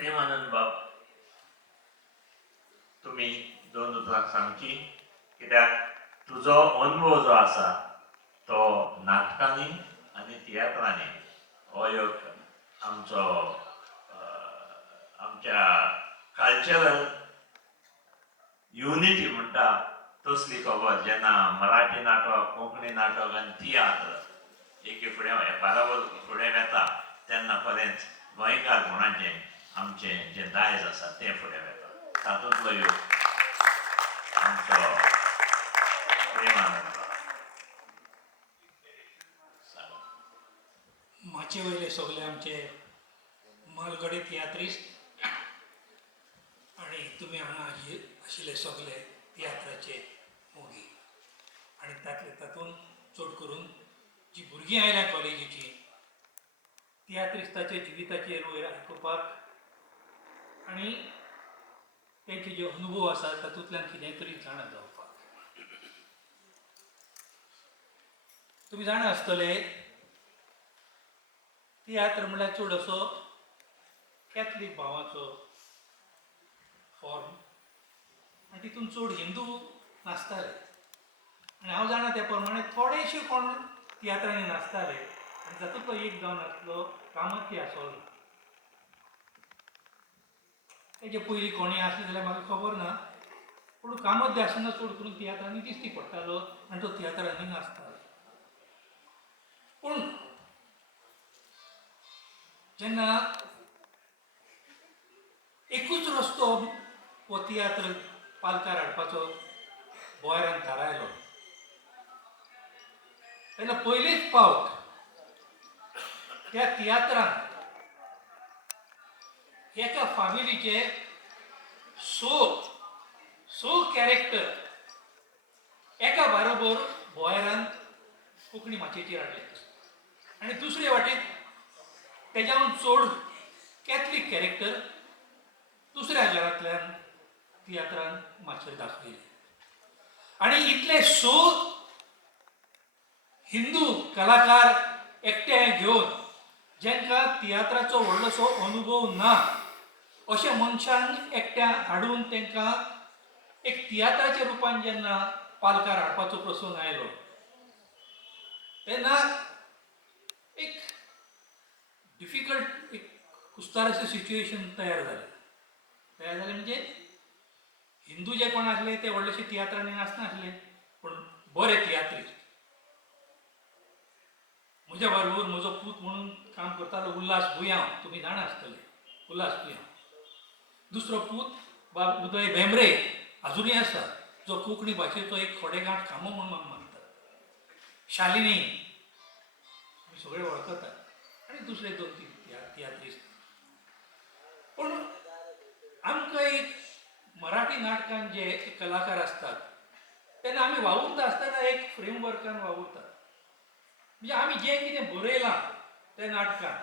प्रेमानंद बाब, तुम्ही दोन उतरां सांगची, कित्याक तुजो अनुभव जो आसा तो नाटकांनी आनी तियात्रांनी हो एक आमचो आमच्या कल्चरल युनिटी म्हणटा तसली खबर जेन्ना मराठी नाटक, कोंकणी नाटक आनी तियात्र एके फुडें बराबर फुडें वेता तेन्ना खरेंच गोंयकार म्हणून आमचें जें दायज आसा तें फुडें वेता. तातूंतलो योग आमचो प्रेमानंद माचे वयले सगळे आमचे मालगडे तियात्रिस्ट आणि तुम्ही हांगा आशिल्ले सगळे तियात्राचे मोगी आणि तातूंत चड करून जी भुरगीं आयल्या कॉलेजीची तियात्रिस्ताचे जिविताचेर वयर आयकुपाक आणि तेंचे जे अनुभव आसा तातूंतल्यान कितें तरी जाणा जावपाक. तुम्ही जाणा आसतले तियात्र म्हळ्यार चड असो कॅथलीक भावाचो फॉर्म आनी तितून चड हिंदू नाचताले आनी हांव जाणा त्या प्रमाणे थोडेशे कोण तियात्रांनी नाचताले आनी तातूंतलो एक जावन आसलो कामती आसोलो. तेजे पयलीं कोणें आसलें जाल्यार म्हाका खबर ना, पूण कामत आसतना चड करून तियात्रांनी दिश्टी पडटालो आनी तो तियात्रांनी नाचतालो. पूण जेन्ना एकूच रस्तो हो तियात्र पालकार हाडपाचो गोंयान थारायलो तेन्ना पयलीच फावट त्या तियात्रांत एका फामिलीचे स कॅरेक्टर एका बरोबर गोंयान कोंकणी माचयेचेर हाडले आनी दुसरे वाटेक तेज्याहून चड कॅथलीक कॅरेक्टर दुसऱ्या घरांतल्यान तियात्रान माचयेर दाखयले आनी इतले हिंदू कलाकार एकठांय घेवन जेंकां तियात्राचो व्हडलोसो अनुभव ना अशा मनशांक एकट्या हाडून तांकां एक तियात्राच्या रुपान जेन्ना पालकार हाडपाचो प्रसंग आयलो तेन्ना एक डिफिकल्ट एक कुस्तारशें सिच्युएशन तयार जालें म्हणजे हिंदू जे कोण आसले ते व्हडलेशे तियात्रांनी नाचनासले पूण बरे तियात्रीस्ट. म्हज्या बरोबर म्हजो पूत म्हणून काम करतालो उल्हास भुयां, तुमी जाणा आसतले उल्हास भुयां. दुसरो पूत बाब उदय भेंब्रे अजुनूय आसा, जो कोंकणी भाशेचो एक खोडेगांठ खांबो म्हणून म्हाका मानतात. शालिनी आमी सगळे वळखतात आनी दुसरे दोन तीन तियात्रिस्ट. पूण आमकां एक मराठी नाटकान जे कलाकार आसतात तेन्ना आमी वावुरता आसतना एक फ्रेमवर्कान वावुरतात. म्हणजे आमी जें कितें बरयलां त्या नाटकान,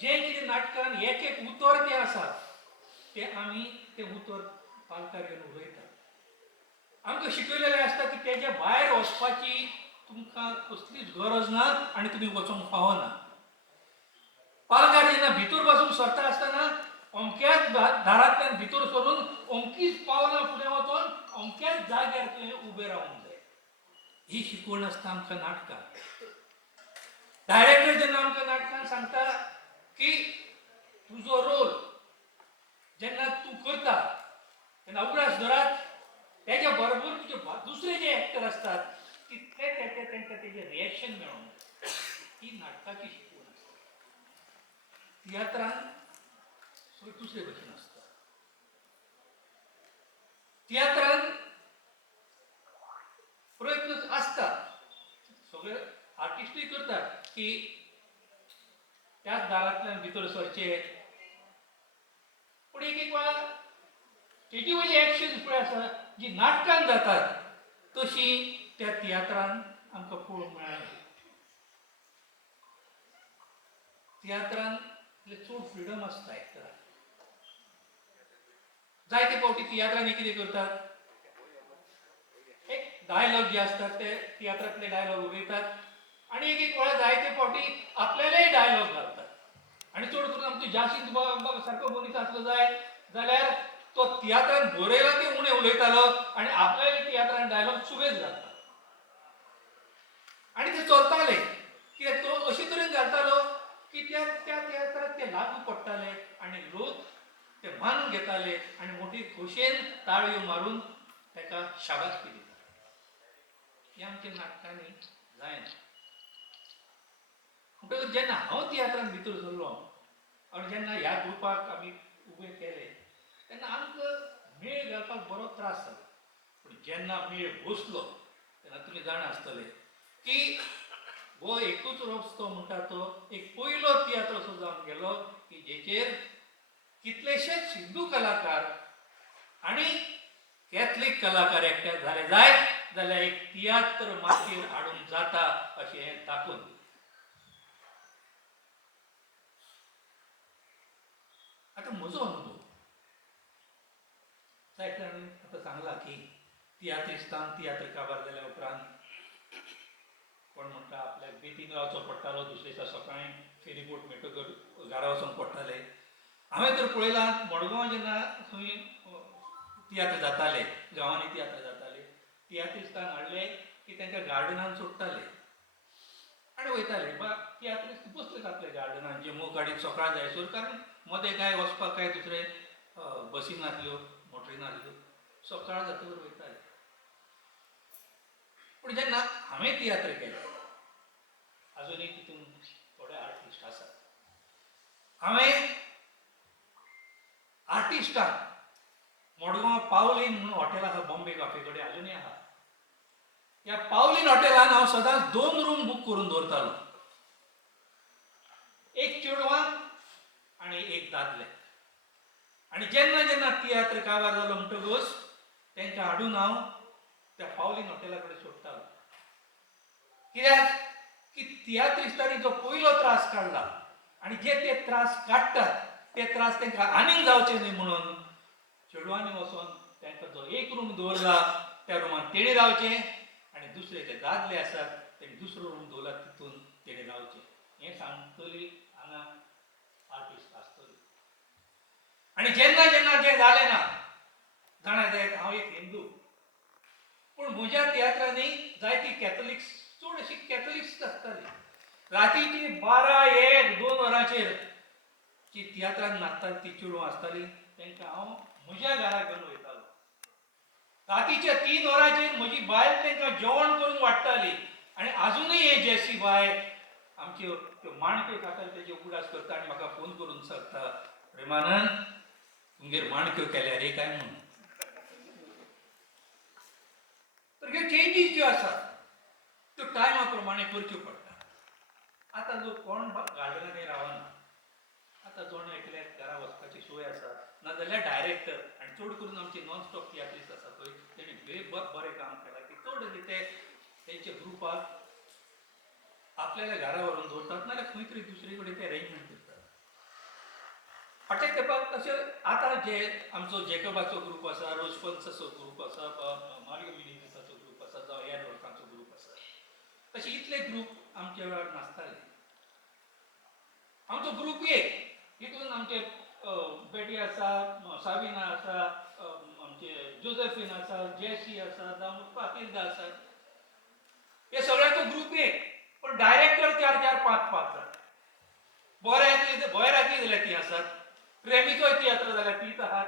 जें कितें नाटकान एक एक उतर तें आसा तें आमी तें उतर पालकार घेवन उलयतात. आमकां शिकयलेलें आसता की तेज्या भायर वचपाची तुमकां कसलीच गरज ना आनी तुमी वचोंक फावना. पालकार जेन्ना भितर बसून सरता आसतना अमक्याच दारांतल्यान भितर सरून अमकीच पावलां फुडें वचोन अमक्याच जाग्यार तुवें उबें रावंक जाय. ही शिकवण आसता आमकां नाटकान. डायरेक्टर जेन्ना आमकां नाटकान सांगता की तुजो रोल जेन्ना तूं करता तेन्ना उगडास धरात तेज्या बरोबर तुजे दुसरे जे एक्टर आसतात तितले तांकां तेजें रिएक्शन मेळोंक जाय. ही नाटकाची शिकवण आसता. तियात्रान दुसरे भशेन आसता. तियात्रान प्रयत्न आसता, सगळे आर्टिस्टूय करतात की त्याच दारांतल्यान भितर सरचे, पूण एक एक वेळा तेजी वयली एक्शन पळय आसा जी नाटकान जातात तशी त्या तियात्रान आमकां पळोवंक मेळना. तियात्रान चड फ्रिडम आसता एक्टराक. जायते फावटी तियात्रांनी कितें करतात, एक डायलॉग जे आसतात ते तियात्रांतले डायलॉग उलयतात आनी एक एक वेळा जायते फावटी आपल्यालेय डायलॉग घालतात आनी चड करून आमचो जाशींत बाब सारको मनीस आसलो जाल्यार तो तियात्रान बरयला ते उणें उलयतालो आनी आपल्याय तियात्रान डायलॉग सुबेज घालतालो आनी ते चलताले कित्याक तो अशे तरेन घालतालो की त्या तियात्राक ते लागू पडटाले आनी लोक ते मानून घेताले आनी मोठी खोशयेन ताळयो मारून ताका शाबासकी दिताले. हें आमच्या नाटकांनी जायना. म्हणटकच जेन्ना हांव तियात्रान भितर सरलो आनी जेन्ना ह्या ग्रुपाक आमी उबे केले तेन्ना आमकां मेळ घालपाक बरो त्रास जालो. पूण जेन्ना मेळ बसलो तेन्ना तुमी जाणा आसतले की हो एकूच रस्तो म्हणटा तो एक पयलो तियात्र असो जावन गेलो की जेचेर कितलेशेच हिंदू कलाकार आनी कॅथलीक कलाकार एकठांय झाले जाल्यार एक तियात्र माचयेर हाडूंक जाता अशें हें दाखोवन दिलें. आतां म्हजो अनुभव जायते जाणांनी आतां सांगला की तियात्रिस्तान तियात्र काबार जाल्या उपरांत कोण म्हणटा आपल्याक बेतीन रावचो पडटालो, दुसरे दिसा सकाळीं फेरीबोट मेळटकर घरा वचोंक पडटालें. हांवें तर पळयलां मडगांव जेन्ना थंय तियात्र जाताले, गांवांनी तियात्र जाताले, तियात्रिस्तान हाडले की तांकां गार्डनान सोडटाले आनी वयताले. तियात्रिस्त बसले आपल्या गार्डनान जे मोग गाडीक सकाळ जायसर, कारण मदें काय वचपाक काय दुसरे बसी नासल्यो, मोटरी नासल्यो, सकाळ जातकर वयताले. पूण जेन्ना हांवें तियात्र केलें, अजुनूय तितून थोडे आर्टिस्ट आसात, हांवें आर्टिस्टांक मडगांव पावलीन म्हणून हॉटेल आसा बॉम्बे कॉफी कडेन, अजुनूय आहा, ह्या पावलीन हॉटेलान हांव सदांच 2 रूम बूक करून दवरतालो. एक चेडवांक आनी एक दादले. आनी जेन्ना जेन्ना तियात्र काबार जालो म्हणटकच तांकां हाडून हांव त्या पावलीन हॉटेला कडेन सोडटालो. कित्याक की तियात्रिस्तांनी जो पयलो त्रास काडला आनी जे ते त्रास काडटात ते त्रास तांकां आनीक जावचे न्ही म्हणून चेडवांनी वचोन तांकां जो एक रूम दवरला त्या रुमान तेणी रावचें आनी दुसरे जे दादले आसात तेणी दुसरो रूम दवरला तितून तेणी रावचें. हें सांगतली हांगा आर्टिस्ट आसतली. आनी जेन्ना जेन्ना जें जालें ना, जाणा जायत हांव एक हिंदू, पूण म्हज्या तियात्रांनी जायतीं कॅथलिक्स, चड अशीं कॅथलिक्स आसतालीं. रातीची 12, 1, 2 वरांचेर जी तियात्रान नाचताली ती चेडवां आसतालीं तांकां हांव म्हज्या घरा घेवन वयतालो. रातीच्या 3 वरांचेर म्हजी बायल तांकां जेवण करून वाडटाली आनी अजुनूय हे जेसी बाय आमच्यो त्यो माणक्यो खाताल्यो तेजे उगडास करता आनी म्हाका फोन करून सांगता, प्रेमानंद तुमगेर माणक्यो केल्या रे काय म्हणून. तर ह्यो चेंजीस ज्यो आसात त्यो टायमा प्रमाणे करच्यो पडटा. आतां जो कोण गार्डनांनी रावना, आतां जोण एकल्याक घरा वचपाची सोय आसा, नाजाल्यार डायरेक्टर आनी चड करून आमचे नॉन स्टॉप तियात्रिस्ट आसा पळय तेणी बरें काम केलां की चड ते तेंच्या ग्रुपाक आपल्याल्या घरा व्हरून दवरतात नाल्यार खंय तरी दुसरे कडेन ते अरेंजमेंट करतात. फाटल्या तेंपाक तशें आतां जे आमचो जेकबाचो ग्रूप आसा, रोजपंसाचो ग्रूप आसा, मारियो मिनेझाचो ग्रूप आसा, जावं हेर लोकांचो ग्रूप आसा, तशे इतले ग्रूप आमच्या वेळार नासताले. आमचो ग्रूप एक, हितून आमचे बेटी आसा, साविना आसा, आमचे जोझेफीन आसा, जेसी आसा, जावं पाकिल्दा आसा, हे सगळ्यांचो ग्रूप एक, पण डायरेक्टर 4-4, 5-5 जाता. भंय जाल्यार ती आसात, प्रेमीचोय तियात्र जाल्यार तीच आहात,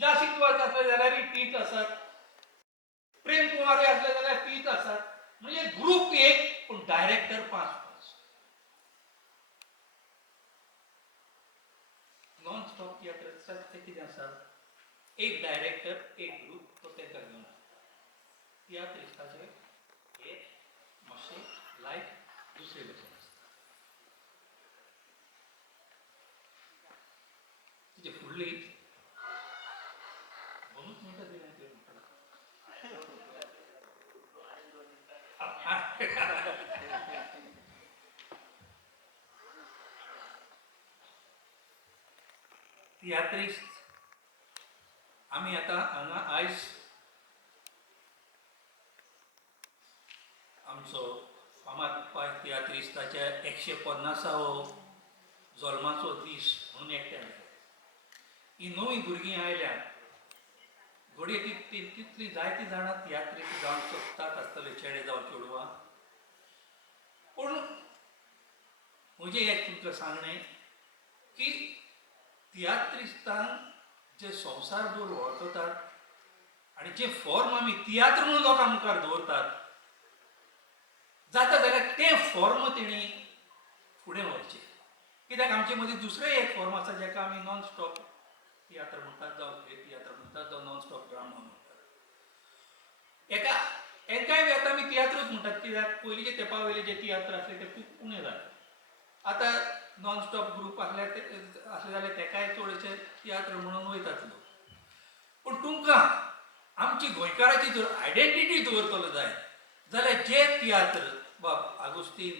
जासिंतवाज आसले जाल्यार तीच आसात, प्रेम कुमारी आसले जाल्यार तीच आसात. म्हणजे ग्रूप एक पूण डायरेक्टर 5-5. नॉन स्टॉप तियात्र ते कितें आसा, एक डायरेक्टर, एक ग्रूप, तो तांकां घेवन तियात्रिस्ताचे हे मातशें लायफ दुसरे भशेन आसता. तेजे फुडली 2 मिनटां दिल्यां ते तियात्रिस्ट आमी आतां हांगा आयज आमचो फामाद तियात्रिस्ताच्या 150वो जल्माचो दीस म्हणून एकट्यान ही नवी भुरगीं आयल्यात घडये तितली जायती जाणां तियात्रीक जावन सोदतात आसतले चेडे जावं चेडवां पूण म्हजें एक तुमकां सांगणें की तियात्रिस्तान जे संवसारभर वळखतात आनी जे फॉर्म आमी तियात्र म्हणून लोकां मुखार दवरतात जाता जाल्यार ते फॉर्म तेणी फुडें व्हरचे कित्याक आमचे मदीं दुसरें एक फॉर्म आसा जेका आमी नॉन स्टॉप तियात्र म्हणटात जावं तियात्र म्हणटात जावं नॉन स्टॉप ड्रामा म्हणटात एकाय वेळात आमी तियात्रच म्हणटात कित्याक पयलींचे तेंपा वयले जे तियात्र आसले ते खूब उणे जाले आतां नॉन स्टॉप ग्रूप आसले जाल्यार तेकाय चडशे तियात्र म्हणून वयतात लोक पूण तुमकां आमची गोंयकाराची जर आयडेंटिटी दवरतलो जाय जाल्यार जे तियात्र बाब आगोस्तीन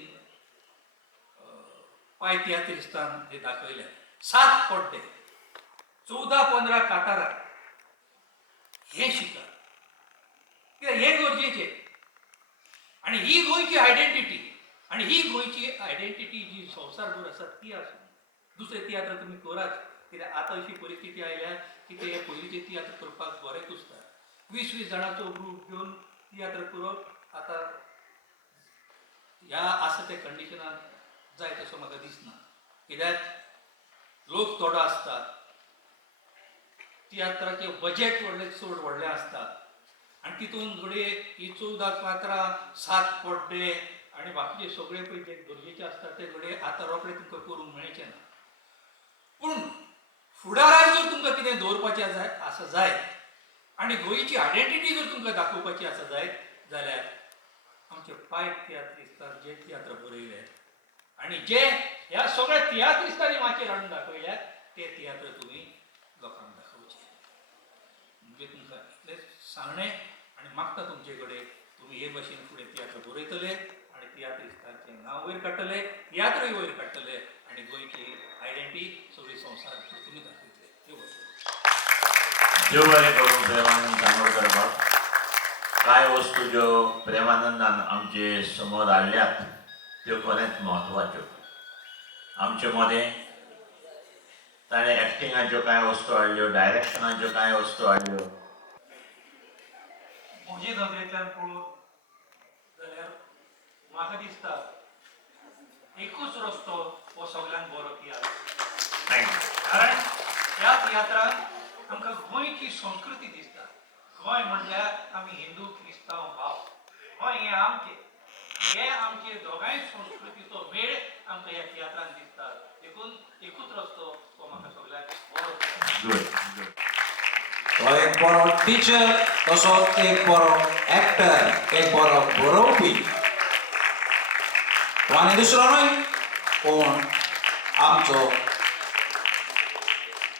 पाय तियात्रिस्तान जे दाखयल्या 7 पड्डे 14-15 कातारां हे शिका कित्याक हे गरजेचें आनी ही गोंयची आयडेंटिटी आनी ही गोंयची आयडेंटिटी जी संवसारभर आसा ती आसूं दुसरे तियात्र तुमी करात कित्याक आतां अशी परिस्थिती आयल्या की ते हे पयलींचे तियात्र करपाक बरें कुसता 20-20 जाणांचो ग्रूप घेवन तियात्र करप आतां ह्या आसा ते कंडिशनान जाय तसो म्हाका दिसना कित्याक लोक थोडो आसता तियात्राचें बजेट चड व्हडलें आसता आनी तितून घडये ही 14 कातरां 7 पड्डे आनी बाकीचे सगळे पळय जे गरजेचे आसता ते घडये आतां रोखडे तुमकां करूंक मेळचें ना पूण फुडाराक जर तुमकां कितें दवरपाचें आसा जायत आनी गोंयची आयडेंटिटी जर तुमकां दाखोवपाची आसा जायत जाल्यार आमचे पायक तियात्रिस्तान जे तियात्र बरयले आनी जे ह्या सगळ्या तियात्रिस्तांनी माचयेर हाडून दाखयल्यात ते तियात्र तुमी लोकांक दाखोवचे म्हणजे तुमकां इतलेंच सांगणें आनी मागता तुमचे कडेन तुमी हे भाशेन फुडें तियात्र बरयतले आनी तियात्रिस्तांचें नांव वयर काडटले तियात्रय वयर काडटले आनी गोंयची आयडेंटिटी सगळी संवसार तुमी दाखयतले देव बरें करूं प्रेमानंद दामोदर बाब कांय वस्तू ज्यो प्रेमानंदान आमचे समोर हाडल्यात त्यो खरेंच म्हत्वाच्यो आमचे मदें ताणें एक्टिंगाच्यो कांय वस्तू हाडल्यो डायरेक्शनाच्यो कांय वस्तू हाडल्यो म्हजे नदरेंतल्यान पळोवन जाल्यार म्हाका दिसता एकूच रस्तो हो सगळ्यांत बरो तियात्र कारण ह्या तियात्रांत आमकां गोंयची संस्कृती दिसता गोंय म्हणल्यार आमी हिंदू क्रिस्तांव भाव गोंय हे आमचे दोगांय संस्कृतीचो मेळ आमकां ह्या तियात्रांत दिसता देखून एकूच रस्तो हो म्हाका सगळ्यांत बरो तो एक बरो टिचर तसोच एक बरो एक्टर एक बरो बरोवपी तो आनी दुसरो न्हय पूण आमचो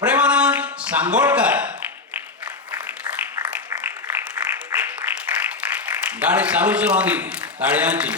प्रेमानंद सांगोळकर गाडी चालूच रावली ताळयांची